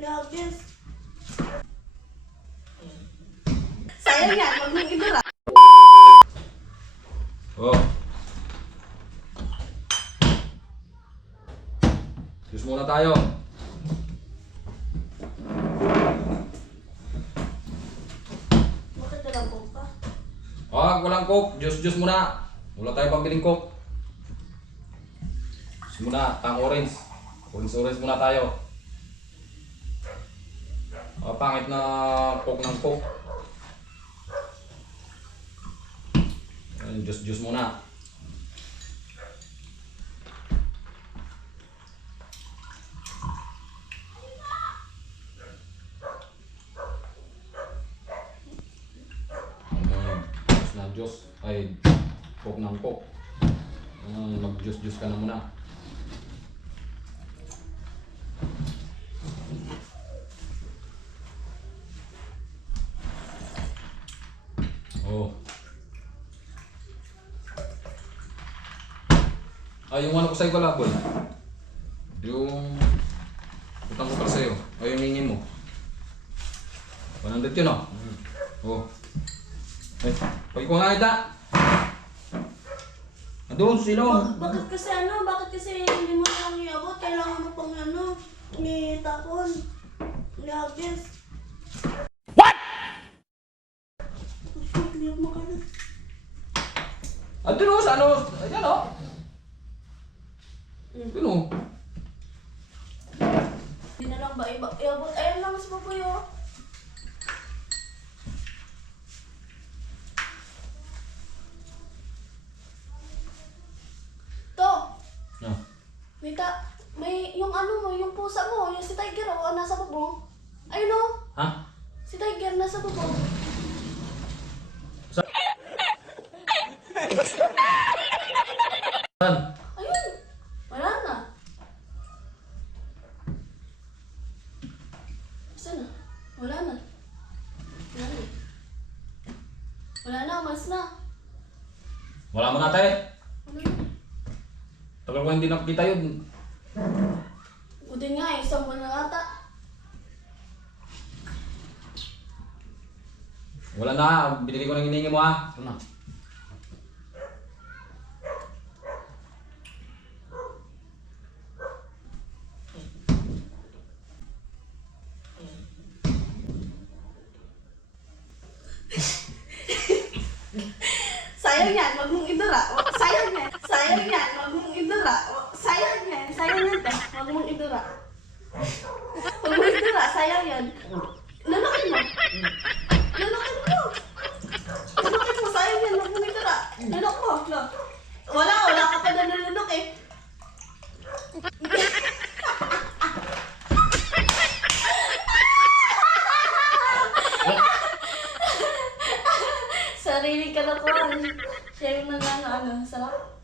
Nagis. Sayang yan, wag mong idura. Oh. Juice muna tayo. Bakit walang coke pa? Walang coke. Juice muna. Wala tayo pambiling coke. Juice muna, tang orange. Orange muna tayo. Pangit na coke ng coke. Juice muna. Juice na juice. Ay, coke ng coke. Mag-juice ka na muna. Oh. Yung ano ko sa'yo pala, boy. Yung utang ko para sa'yo. Yung hingin mo. 100 yun, oh. Oh. Ay, pagkuha nga kita. Doon, silong. Bakit kasi hindi mo lang iabot? Kailangan mo pang itapon. Nagis. What? Hindi ako makalat. Doon, sa ano? Ayan, oh. Doon, oh. Hindi na lang ba iabot? Ayan lang sa baboy, oh. No. May yung ano mo, yung pusa mo, yung si Tiger, oh, nasa bubong. Ayun, oh. Ha? Si Tiger nasa bubong. Saan? Ayun. Wala na. Saan na? Wala na. Wala na. Wala na, umalis na. Wala mo na tayo. Ano yun? Tagal ko hindi nakikita yun. O din nga, isang buwan na ata. Wala na, binili ko ng hiningi mo, ha. Ito na. Sayang yan, wag mong idura. Sayang yan, wag mong idura. Sayang yan, te. Wag mong idura. Wag mong idura, sayang yan. Lalakin mo. Lalakin mo, sayang yan, wag mong idura. Lalak mo, no. Wala ka pa na nalunok eh. Sarili ka na po. Siya yung sarap.